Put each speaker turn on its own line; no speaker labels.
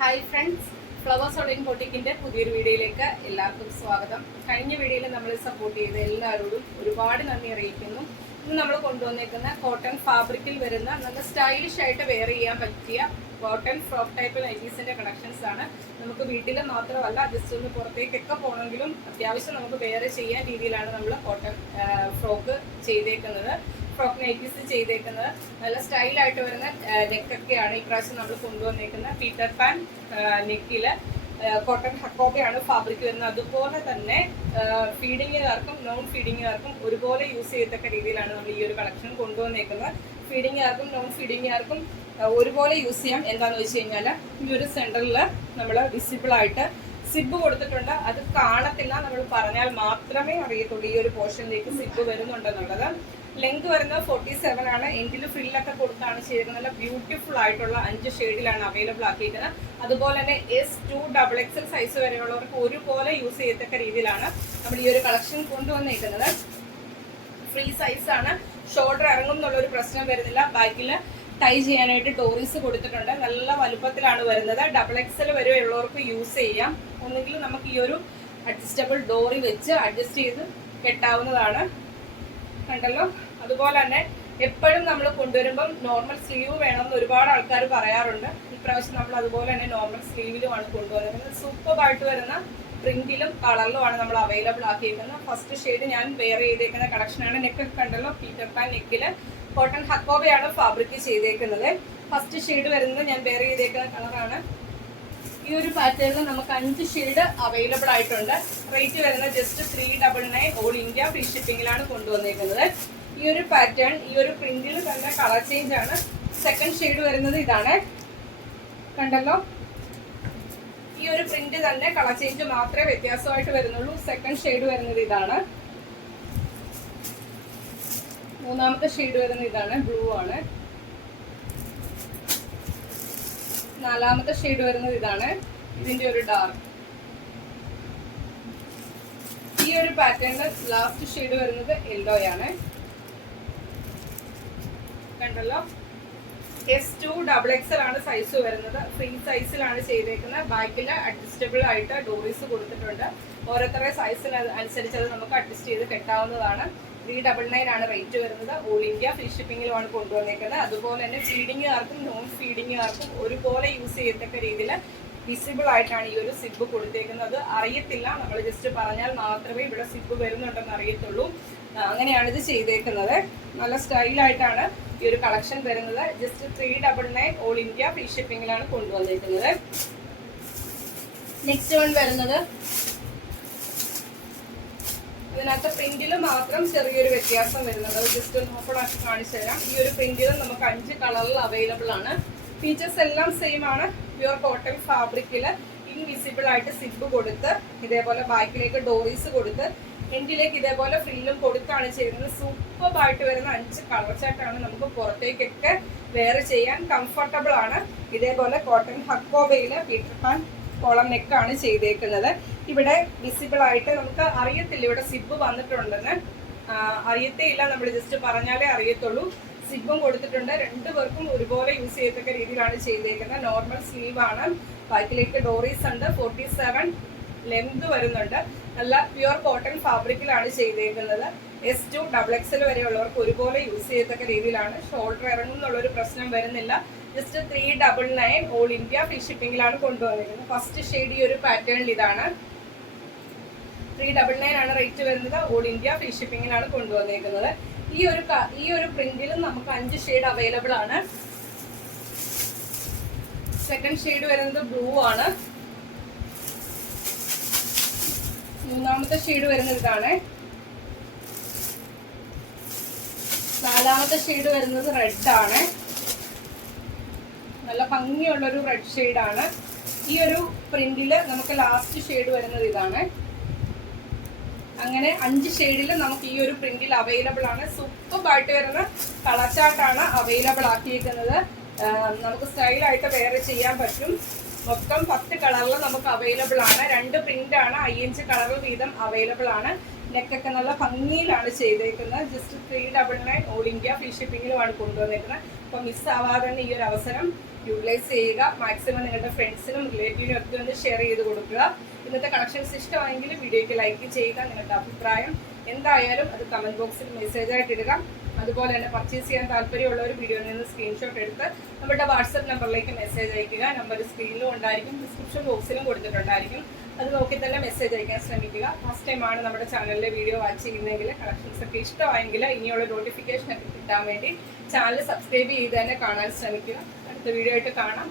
Hi friends flowers online ബോട്ടിക്കിന്റെ പുതിയൊരു വീഡിയോയിലേക്ക് എല്ലാവർക്കും സ്വാഗതം. കഴിഞ്ഞ വീഡിയോയിൽ നമ്മൾ സപ്പോർട്ട് ചെയ്ത എല്ലാവരോടും ഒരുപാട് നന്ദി അറിയിക്കുന്നു. ഇന്ന് നമ്മൾ കൊണ്ടുവന്നേക്കുന്ന കോട്ടൺ ഫാബ്രിക്കിൽ വരുന്ന നല്ല സ്റ്റൈലിഷ് ആയിട്ട് വെയർ ചെയ്യാൻ പറ്റിയ കോട്ടൺ ഫ്രോക്ക് ടൈപ്പ് നൈറ്റീസിന്റെ കളക്ഷൻസ് ആണ്. നമുക്ക് വീട്ടിൽ മാത്രമല്ല ജസ്റ്റ് ഒന്ന് പുറത്തേക്കൊക്കെ പോകണമെങ്കിലും അത്യാവശ്യം നമുക്ക് വെയർ ചെയ്യാൻ രീതിയിലാണ് നമ്മൾ കോട്ടൺ ഫ്രോക്ക് ചെയ്തേക്കുന്നത്. ഫ്രോക്ക് നൈറ്റീസ് ചെയ്തേക്കുന്നത്. നല്ല സ്റ്റൈലായിട്ട് വരുന്ന നെക്കൊക്കെയാണ് ഇപ്രാവശ്യം നമ്മൾ കൊണ്ടുവന്നേക്കുന്നത്. പീറ്റർ പാൻ നെക്കിൽ കോട്ടൺ ഹക്കോബയാണ് ഫാബ്രിക് വരുന്നത്. അതുപോലെ തന്നെ ഫീഡിങ്ങുകാർക്കും നോൺ ഫീഡിങ്ങുകാർക്കും ഒരുപോലെ യൂസ് ചെയ്യത്തക്ക രീതിയിലാണ് നമ്മൾ ഈ ഒരു കളക്ഷൻ കൊണ്ടുവന്നേക്കുന്നത്. ഫീഡിങ്ങുകാർക്കും നോൺ ഫീഡിങ്ങുകാർക്കും ഒരുപോലെ യൂസ് ചെയ്യാം. എന്താണെന്ന് വെച്ച് കഴിഞ്ഞാൽ ഈ ഒരു സെന്ററിൽ നമ്മൾ വിസിബിൾ ആയിട്ട് സിബ് കൊടുത്തിട്ടുണ്ട്. അത് കാണത്തില്ല നമ്മൾ പറഞ്ഞാൽ മാത്രമേ അറിയത്തുള്ളൂ ഈ ഒരു പോർഷനിലേക്ക് സിബ് വരുന്നുണ്ടെന്നുള്ളത്. ലെങ്ത് വരുന്നത് ഫോർട്ടി സെവൻ ആണ്. എൻഡിൽ ഫ്രില്ലൊക്കെ കൊടുത്താണ് ചെയ്തിരിക്കുന്നത് നല്ല ബ്യൂട്ടിഫുൾ ആയിട്ടുള്ള അഞ്ച് ഷെയ്ഡിലാണ് അവൈലബിൾ ആക്കിയിരിക്കുന്നത് അതുപോലെ തന്നെ S to double XL size വരെയുള്ളവർക്ക് ഒരുപോലെ യൂസ് ചെയ്യത്തക്ക രീതിയിലാണ് നമ്മൾ ഈ ഒരു കളക്ഷൻ കൊണ്ടുവന്നിരിക്കുന്നത്. ഫ്രീ സൈസ് ആണ്. ഷോൾഡർ ഇറങ്ങും എന്നുള്ള ഒരു പ്രശ്നം വരുന്നില്ല. ബാക്കിൽ ടൈ ചെയ്യാനായിട്ട് ഡോറീസ് കൊടുത്തിട്ടുണ്ട്. നല്ല വലുപ്പത്തിലാണ് വരുന്നത്. ഡബിൾ എക്സൽ വരെ ഉള്ളവർക്ക് യൂസ് ചെയ്യാം. ഒന്നുകിൽ നമുക്ക് ഈ ഒരു അഡ്ജസ്റ്റബിൾ ഡോറി വെച്ച് അഡ്ജസ്റ്റ് ചെയ്ത് കെട്ടാവുന്നതാണ്. കണ്ടല്ലോ അതുപോലെ തന്നെ എപ്പോഴും നമ്മൾ കൊണ്ടുവരുമ്പം നോർമൽ സ്ലീവ് വേണമെന്ന് ഒരുപാട് ആൾക്കാർ പറയാറുണ്ട്. ഇപ്രാവശ്യം നമ്മൾ അതുപോലെ തന്നെ നോർമൽ സ്ലീവിലുമാണ് കൊണ്ടുവരുന്നത്. സൂപ്പറായിട്ട് വരുന്ന പ്രിന്റിലും കളറിലുമാണ് നമ്മൾ അവൈലബിൾ ആക്കിയിരിക്കുന്നത് ഫസ്റ്റ് ഷെയ്ഡ് ഞാൻ വെയർ ചെയ്തേക്കുന്ന കളക്ഷനാണ് നെക്ക് കണ്ടല്ലോ പീറ്റർ പാൻ നെക്കിൽ കോട്ടൺ ഹക്കോബയാണ് ഫാബ്രിക് ചെയ്തേക്കുന്നത്. ഫസ്റ്റ് ഷെയ്ഡ് വരുന്നത് ഞാൻ വെയർ ചെയ്തേക്കുന്ന കളറാണ് ഈ ഒരു പാറ്റേണിൽ നമുക്ക് അഞ്ച് ഷെയ്ഡ് അവൈലബിൾ ആയിട്ടുണ്ട്. റേറ്റ് വരുന്നത് just three double nine all India free ഷിപ്പിംഗിലാണ് കൊണ്ടുവന്നിരിക്കുന്നത് ഈ ഒരു പാറ്റേൺ ഈ ഒരു പ്രിന്റിൽ തന്നെ കളർ ചേഞ്ച് ആണ്. സെക്കൻഡ് ഷെയ്ഡ് വരുന്നത് ഇതാണ്. കണ്ടല്ലോ? ഈ ഒരു പ്രിന്റ് തന്നെ കളർ ചേഞ്ച് മാത്രമേ വ്യത്യാസമായിട്ട് വരുന്നുള്ളൂ. സെക്കൻഡ് ഷെയ്ഡ് വരുന്നത് ഇതാണ്. മൂന്നാമത്തെ ഷെയ്ഡ് വരുന്നത് ഇതാണ്. ബ്ലൂ ആണ്. നാലാമത്തെ ഷെയ്ഡ് വരുന്നത് ഇതാണ്. ഇതിന്റെ ഒരു ഡാർക്ക് ഈ ഒരു പാറ്റേണിൽ ലാസ്റ്റ് ഷെയ്ഡ് വരുന്നത് യെല്ലോ ആണ്. കണ്ടല്ലോ? എസ് ടു ഡബിൾ എക്സൽ ആണ് സൈസ് വരുന്നത്. ഫ്രീ സൈസിലാണ് ചെയ്തേക്കുന്നത്. ബാക്കിൽ അഡ്ജസ്റ്റബിൾ ആയിട്ട് ഡോറീസ് കൊടുത്തിട്ടുണ്ട്. ഓരോരുത്തരുടെ സൈസിന് അനുസരിച്ച് അത് നമുക്ക് അഡ്ജസ്റ്റ് ചെയ്ത് കെട്ടാവുന്നതാണ്. ത്രീ ഡബിൾ നയൻ ആണ് റേറ്റ് വരുന്നത്. ഓൾ ഇന്ത്യ ഫ്രീ ഷിപ്പിങ്ങിലുമാണ് കൊണ്ടുവന്നേക്കുന്നത്. അതുപോലെ തന്നെ ഫീഡിങ്ങുകാർക്കും നോൺ ഫീഡിങ്ങുകാർക്കും ഒരുപോലെ യൂസ് ചെയ്യത്തക്ക രീതിയിൽ വിസിബിൾ ആയിട്ടാണ് ഈ ഒരു സിബ് കൊടുത്തേക്കുന്നത്. അറിയത്തില്ല. നമ്മൾ ജസ്റ്റ് പറഞ്ഞാൽ മാത്രമേ ഇവിടെ സിബ് വരുന്നുണ്ടെന്ന് അറിയത്തുള്ളൂ. അങ്ങനെയാണ് ഇത് ചെയ്തേക്കുന്നത്. നല്ല സ്റ്റൈലായിട്ടാണ് ഈ ഒരു കളക്ഷൻ വരുന്നത്. Just three double nine all India free ഷിപ്പിങ്ങിലാണ് കൊണ്ടുവന്നേക്കുന്നത്. നെക്സ്റ്റ് വൺ വരുന്നത് ഇതിനകത്ത് പ്രിന്റിൽ മാത്രം ചെറിയൊരു വ്യത്യാസം വരുന്നത്. അത് ജസ്റ്റ് ഒന്ന് ഓപ്പൺ ആക്കി കാണിച്ചു തരാം. ഈ ഒരു പ്രിന്റിലും നമുക്ക് അഞ്ച് കളറിൽ അവൈലബിൾ ആണ്. ഫീച്ചേഴ്സ് എല്ലാം സെയിം ആണ്. പ്യുവർ കോട്ടൺ ഫാബ്രിക്കിൽ ഇൻവിസിബിൾ ആയിട്ട് സിബ് കൊടുത്ത് ഇതേപോലെ ബാക്കിലേക്ക് ഡോറീസ് കൊടുത്ത് എൻഡിലേക്ക് ഇതേപോലെ ഫ്രില്ലും കൊടുത്താണ് ചെയ്യുന്നത്. സൂപ്പറായിട്ട് വരുന്ന അഞ്ച് കളർ ചാട്ടാണ് നമുക്ക് പുറത്തേക്കൊക്കെ വേറെ ചെയ്യാൻ കംഫർട്ടബിൾ ആണ്. ഇതേപോലെ കോട്ടൺ ഹക്കോബയിൽ പീറ്റർ പാൻ കോളം നെക്കാണ് ചെയ്തേക്കുന്നത്. ഇവിടെ വിസിബിൾ ആയിട്ട് നമുക്ക് അറിയത്തില്ല. ഇവിടെ സിബ് വന്നിട്ടുണ്ടെന്ന്. അറിയത്തേ ഇല്ല നമ്മൾ ജസ്റ്റ് പറഞ്ഞാലേ അറിയത്തുള്ളൂ. സിബും കൊടുത്തിട്ടുണ്ട്. രണ്ടു പേർക്കും ഒരുപോലെ യൂസ് ചെയ്യത്തക്ക രീതിയിലാണ് ചെയ്തേക്കുന്നത്. നോർമൽ സ്ലീവ് ആണ്. ബാക്കിലേക്ക് ഡോറീസ് ഉണ്ട്. ഫോർട്ടി സെവൻ ലെങ്ത് വരുന്നുണ്ട്. നല്ല പ്യുവർ കോട്ടൺ ഫാബ്രിക്കിലാണ് ചെയ്തേക്കുന്നത്. എസ് ടു ഡബിൾ എക്സൽ വരെയുള്ളവർക്ക് ഒരുപോലെ യൂസ് ചെയ്യത്തക്ക രീതിയിലാണ്. ഷോൾഡർ ഇറങ്ങും എന്നുള്ളൊരു പ്രശ്നം വരുന്നില്ല. Just three double nine all India free ഷിപ്പിംഗിലാണ് കൊണ്ടുവന്നിരിക്കുന്നത്. ഫസ്റ്റ് ഷെയ്ഡ് ഈ ഒരു പാറ്റേണിൽ ഇതാണ്. ത്രീ ഡബിൾ നയൻ ആണ് റേറ്റ് വരുന്നത്. ഓൾ ഇന്ത്യ ഫ്രീ ഷിപ്പിംഗിലാണ് കൊണ്ടുവന്നിരിക്കുന്നത്. ഈ ഒരു ഈ ഒരു പ്രിന്റിലും നമുക്ക് അഞ്ച് ഷെയ്ഡ് അവൈലബിൾ ആണ്. സെക്കൻഡ് ഷെയ്ഡ് വരുന്നത് ബ്ലൂ ആണ്. മൂന്നാമത്തെ ഷെയ്ഡ് വരുന്നത് ഇതാണ്. നാലാമത്തെ ഷെയ്ഡ് വരുന്നത് റെഡ് ആണ്. നല്ല ഭംഗിയുള്ളൊരു റെഡ് ഷെയ്ഡാണ് ഈ ഒരു പ്രിന്റിൽ നമുക്ക് ലാസ്റ്റ് ഷെയ്ഡ് വരുന്നത് ഇതാണ്. അങ്ങനെ അഞ്ച് ഷെയ്ഡിൽ നമുക്ക് ഈ ഒരു പ്രിന്റിൽ അവൈലബിൾ ആണ്. സൂപ്പറായിട്ട് വരുന്ന കളർ ചാർട്ടാണ് അവൈലബിൾ ആക്കിയിരിക്കുന്നത്. നമുക്ക് സ്റ്റൈലായിട്ട് വേറെ ചെയ്യാൻ പറ്റും. മൊത്തം പത്ത് കളറിൽ നമുക്ക് അവൈലബിൾ ആണ്. രണ്ട് പ്രിന്റ് ആണ്. അയ്യഞ്ച് കളർ വീതം അവൈലബിൾ ആണ്. നെക്കൊക്കെ നല്ല ഭംഗിയിലാണ് ചെയ്തേക്കുന്നത്. Just three double nine all India free ഷിപ്പിങ്ങിലുമാണ് കൊണ്ടുവന്നേക്കുന്നത്. അപ്പോൾ മിസ്സാവാതെ തന്നെ ഈ ഒരു അവസരം യൂട്ടിലൈസ് ചെയ്യുക. മാക്സിമം നിങ്ങളുടെ ഫ്രണ്ട്സിനും റിലേറ്റീവിനും ഒക്കെ ഒന്ന് ഷെയർ ചെയ്ത് കൊടുക്കുക. ഇന്നത്തെ കളക്ഷൻസ് ഇഷ്ടമായെങ്കിൽ വീഡിയോയ്ക്ക് ലൈക്ക് ചെയ്യുക നിങ്ങളുടെ അഭിപ്രായം എന്തായാലും അത് കമന്റ് ബോക്സിൽ മെസ്സേജ് ആയിട്ട് ഇടുക. അതുപോലെ തന്നെ പർച്ചേസ് ചെയ്യാൻ താല്പര്യമുള്ള ഒരു വീഡിയോയിൽ നിന്ന് സ്ക്രീൻഷോട്ട് എടുത്ത് നമ്മുടെ വാട്സപ്പ് നമ്പറിലേക്ക് മെസ്സേജ് അയക്കുക നമ്പർ സ്ക്രീനിലും ഉണ്ടായിരിക്കും ഡിസ്ക്രിപ്ഷൻ ബോക്സിലും കൊടുത്തിട്ടുണ്ടായിരിക്കും. അത് നോക്കി തന്നെ മെസ്സേജ് അയക്കാൻ ശ്രമിക്കുക. ഫസ്റ്റ് ടൈം ആണ് നമ്മുടെ ചാനലിലെ വീഡിയോ വാച്ച് ചെയ്യുന്നതെങ്കിൽ കളക്ഷൻസ് ഒക്കെ ഇഷ്ടമായെങ്കിൽ ഇനിയുള്ള നോട്ടിഫിക്കേഷൻ ഒക്കെ കിട്ടാൻ വേണ്ടി ചാനൽ സബ്സ്ക്രൈബ് ചെയ്ത് തന്നെ കാണാൻ ശ്രമിക്കുക. അടുത്ത വീഡിയോ ആയിട്ട് കാണാം.